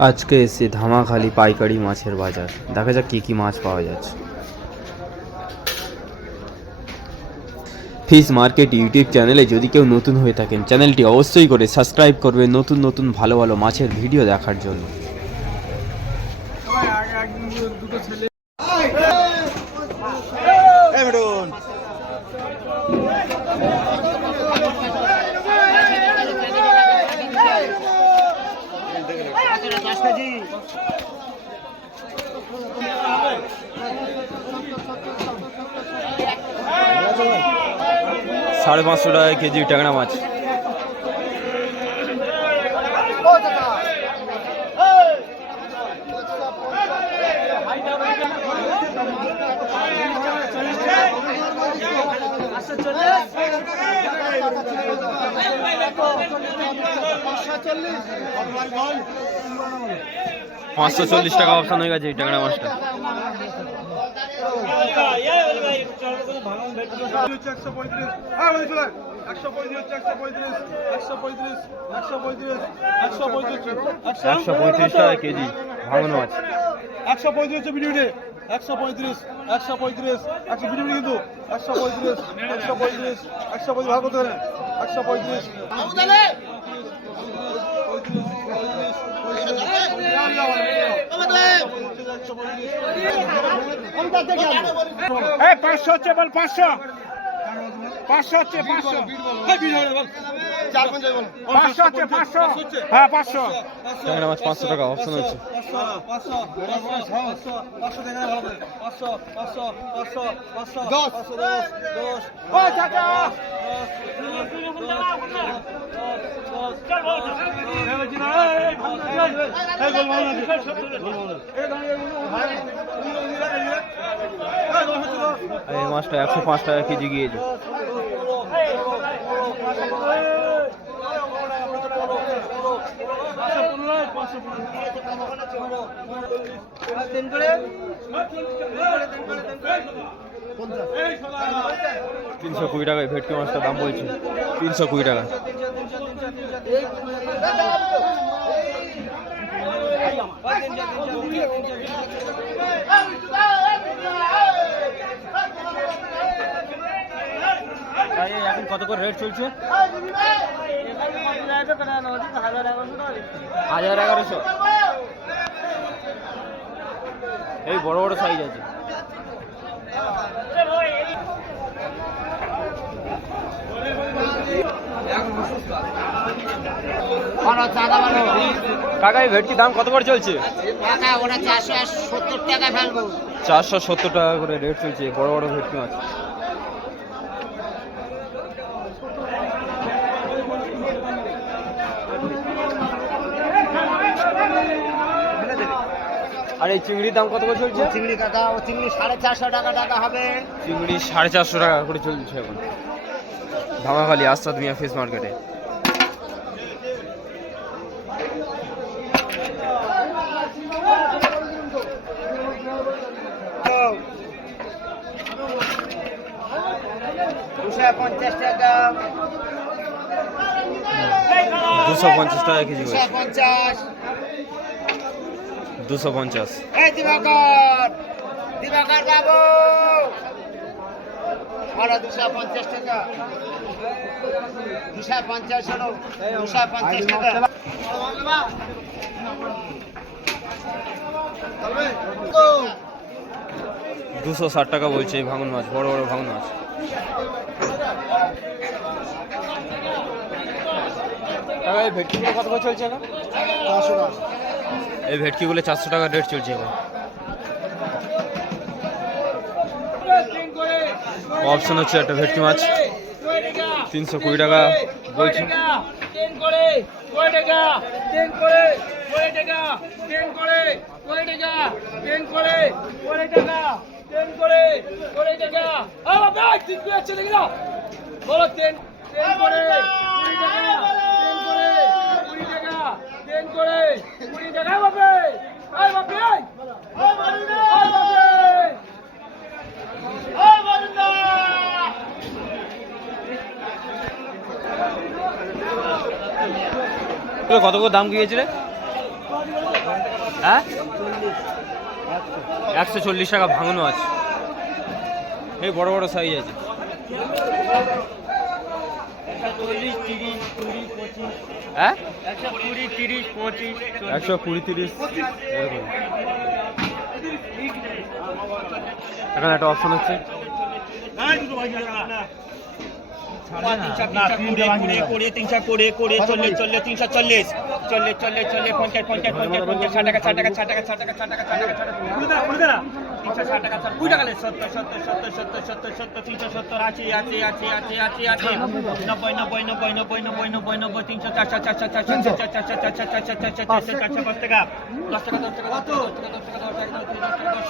আজকে এসে ধামাখালি পাইকারি মাছের বাজার দেখা যাক কী কী মাছ পাওয়া যাচ্ছে ফিশ মার্কেট ইউটিউব চ্যানেলে যদি কেউ নতুন হয়ে থাকেন চ্যানেলটি অবশ্যই করে সাবস্ক্রাইব করবে নতুন নতুন ভালো ভালো মাছের ভিডিও দেখার জন্য সাড়ে পাঁচশো টাকা কেজি ট্যাংরা মাছ। পাঁচশো চল্লিশ টাকা অপশান হয়ে গেছে এই ট্যাংরা মাছটা একশো পঁয়ত্রিশ হ্যাঁ একশো পঁয়ত্রিশ টাকা কেজি ভাঙন মাছ একশো পঁয়ত্রিশ হচ্ছে বিডিউটে একশো পঁয়ত্রিশ একশো পঁয়ত্রিশ একশো বিডিউটি কিন্তু একশো পঁয়ত্রিশ একশো পঁয়ত্রিশ একশো পঁয়ত্রিশ ভাগ করতে একশো পঁয়ত্রিশ পাঁচশো হচ্ছে বল পাঁচশো পাঁচশো হচ্ছে পাঁচশো পাঁচশো হচ্ছে পাঁচশো হ্যাঁ পাঁচশো ট্যাংরা মাছ পাঁচশো টাকা অপশান হচ্ছে আর এই মাছটা একশো পাঁচ টাকা কেজি গিয়েছে। তিনশো কুড়ি টাকায় ভেটকি মাছটার দাম বলছে। তিনশো কুড়ি টাকা। এখন কত করে রেট চলছে? হাজার এগারোশো। এই বড় বড় সাইজ আছে। কাকা এই ভেটকি দাম কত করে চলছে? চারশো সত্তর টাকা করে রেট চলছে বড় বড় ভেটকি মাছ। আর এই চিংড়ির দাম কত করে চলছে? চিংড়ি কাকা ও চিংড়ি সাড়ে চারশো টাকা টাকা হবে। চিংড়ি সাড়ে চারশো টাকা করে চলছে এখন। ধামাখালি আস্তাদ মিয়া ফিশ মার্কেটে। দুশো পঞ্চাশ টাকা কেজি দুশো পঞ্চাশ। দিবাকর দিবাকর বাবু। ভাড়া দুশো পঞ্চাশ টাকা। দুশো পঞ্চাশ হলো দুশো পঞ্চাশ টাকা। দুশো ষাট টাকা বলছে এই ভাঙন মাছ বড় বড় ভাঙন মাছ। এই ভেটকিগুলো কত করে চলছে না এই ভেটকিগুলো চারশো টাকা রেট চলছে এখন। অপশন হচ্ছে একটা ভেটকি মাছ। তিনশো কুড়ি টাকা বলছি। টেন করে কয় টাকা টেন করে কয় টাকা টেন করে কয় টাকা টেন করে কয় টাকা টেন করে কয় টাকা আ বাবা তিন করে আছে দেখি না বলো টেন টেন করে কুড়ি টাকা টেন করে কুড়ি টাকা টেন করে কুড়ি টাকা বাবা আয় বাবা আয় আয় মারুনা আয় বাবা আয় মারুনা ভেটগুলো কত করে দাম গিয়েছিলে? হ্যাঁ? একশো চল্লিশ টাকা ভাঙানো আছে। এই বড় বড় সাইজ আছে। হ্যাঁ? একশো কুড়ি তিরিশ। এখানে একটা অপশন হচ্ছে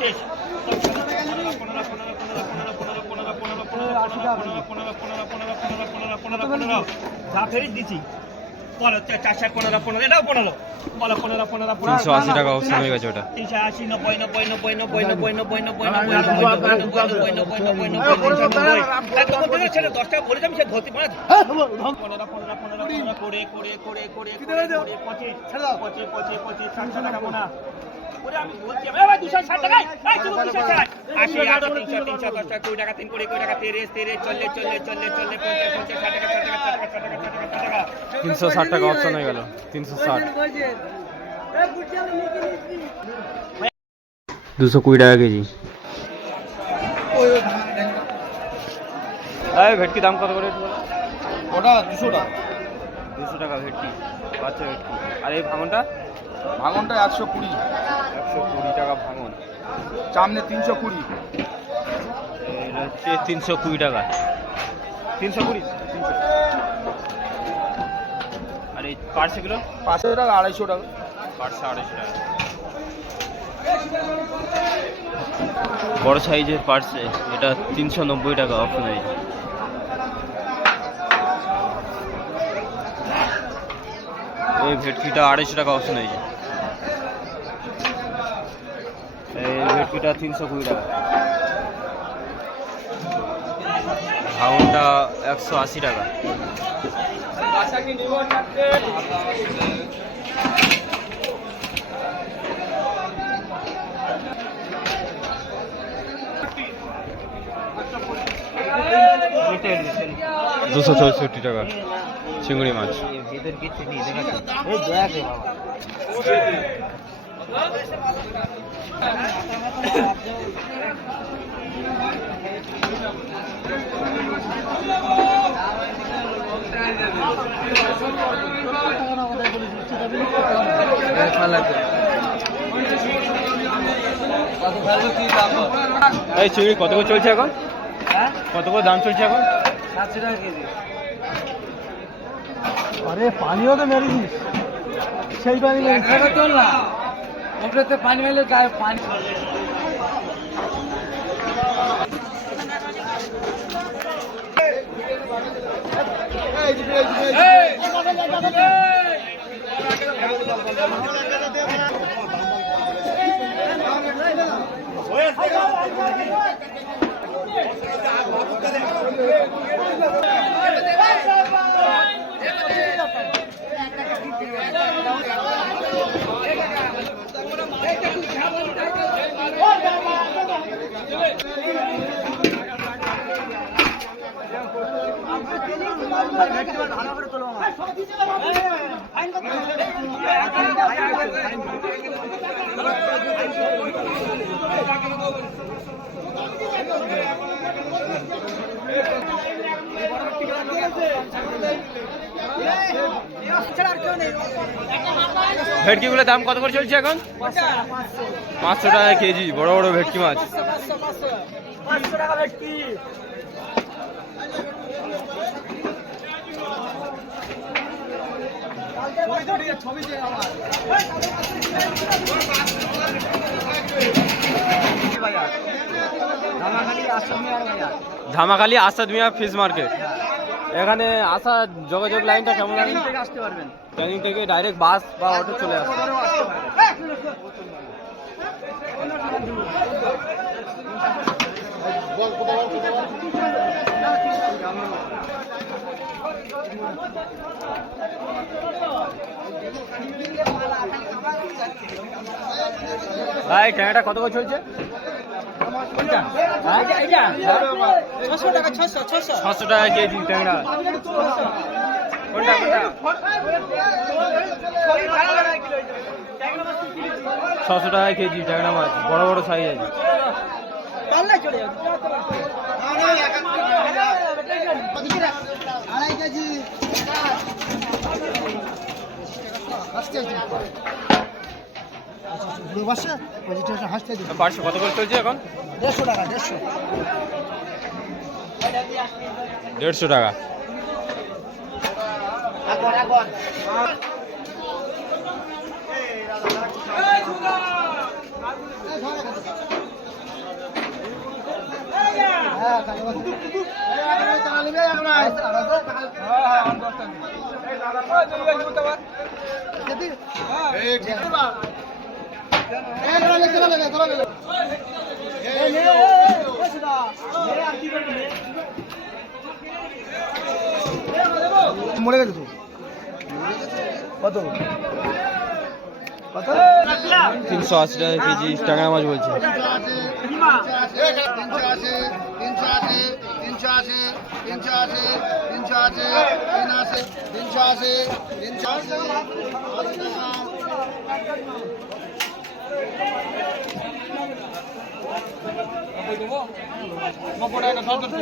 শেষ তিনশো আশি টাকা অবস্থা হয়ে গেছে ওটা করে করে করে করে পঁচিশ পঁচিশ পঁচিশ টাকা মোনা আশি আশি তিনশো তিনশো দশ টাকা কুড়ি টাকা তিন কুড়ি কুড়ি টাকা তিরিশ তিরিশ চল্লিশ চল্লিশ চল্লিশ চল্লিশ পঞ্চাশ পঞ্চাশ ষাট টাকা ষাট টাকা ষাট টাকা ষাট টাকা ষাট টাকা তিনশো ষাট টাকা অপশন হয়ে গেল। তিনশো ষাট। দুশো কুড়ি টাকা কেজি। এই ভেটকি দাম কত করে ওটা দুশো টাকা। দুশো টাকা ভেটকি বাচ্চা ভেটকি। আর এই ভাঙনটা? ভাঙনটা একশো কুড়ি। একশো কুড়ি টাকা ভাঙন। সামনে তিনশো কুড়ি। এটা হচ্ছে তিনশো কুড়ি টাকা। তিনশো কুড়ি? তিনশো। আর এই পার্সেগুলো পাঁচশো টাকা আড়াইশো টাকা। পার্সে আড়াইশো টাকা। বড় সাইজের পার্সে এটা তিনশো নব্বই টাকা অপশন হয়েছে এই ভেটকিটা আড়াইশো টাকা অপশন হয়েছে এই তিনশো কুড়ি টাকা। ভাঙনটা একশো আশি টাকা। দুশো চৌষট্টি টাকা চিংড়ি মাছ। এই চিংড়ি কত করে চলছে এখন? কত করে দাম চলছে এখন? আরে পানিও তো মেরে দিস। সেই পানি মেরে না। ওটাতে পানি মেলে গায়ে পানি ভেটকিগুলোর দাম কত করে চলছে এখন? পাঁচশো টাকা কেজি, বড় বড় ভেটকি মাছ। Dhamakhali Asad Mia fish market. এখানে আসা যোগাযোগ লাইনটা কেমন লাগে আসতে পারবেন। থেকে ডাইরেক্ট বাস বা অটো চলে আসবে। ভাই ক্যামেরাটা কত বছর চলছে? ছশো টাকা ছশো ছশো। ছশো টাকা কেজি ট্যাংরা। কোনটা কোনটা? ছশো টাকা কেজি ট্যাংরা মাছ। বড় বড় সাইজ আছে। পাল্লাই চলে যাবে আড়াই কেজি পাঁচশো কত করে চলছে এখন? দেড়শো টাকা। দেড়শো দেড়শো টাকা এখন মরে গেছে তো কত কত তিনশো আশি টাকা কেজি ট্যাংরা মাছ বলছে তিনশো আশি তিনশো আশি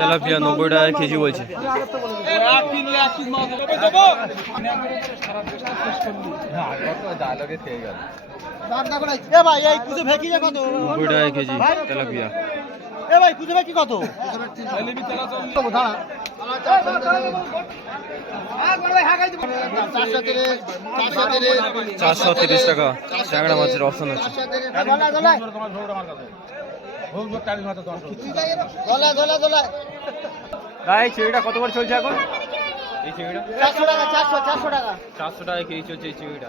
তেলাপিয়া নব্বই টাকা কেজি বলছে। নব্বই টাকা কেজি তেলাপিয়া। এ ভাই ভেকি কত? দাঁড়া চারশো তিরিশ টাকা। ট্যাংরা মাছের অপশন আছে। ভাই চিংড়িটা কত করে চলছে এখন? এই চিংড়িটা? চারশো টাকা চারশো চারশো টাকা চারশো টাকা কেজি চলছে এই চিংড়িটা।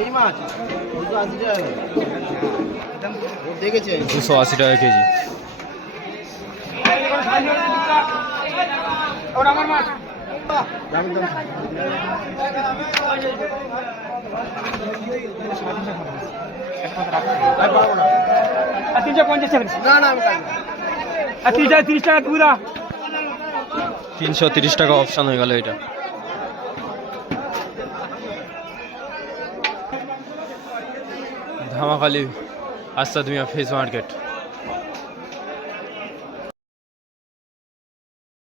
এই মাছ? দুশো আশি টাকা দেখেছে? দুশো আশি টাকা কেজি। আর তিনশো পঞ্চাশ টাকা না না আমি তিরিশ টাকা তিরিশ টাকা পুরা তিনশো তিরিশ টাকা অপশান হয়ে গেল এটা। ধামাখালি আস্তাদুমিয়া ফিশ মার্কেট।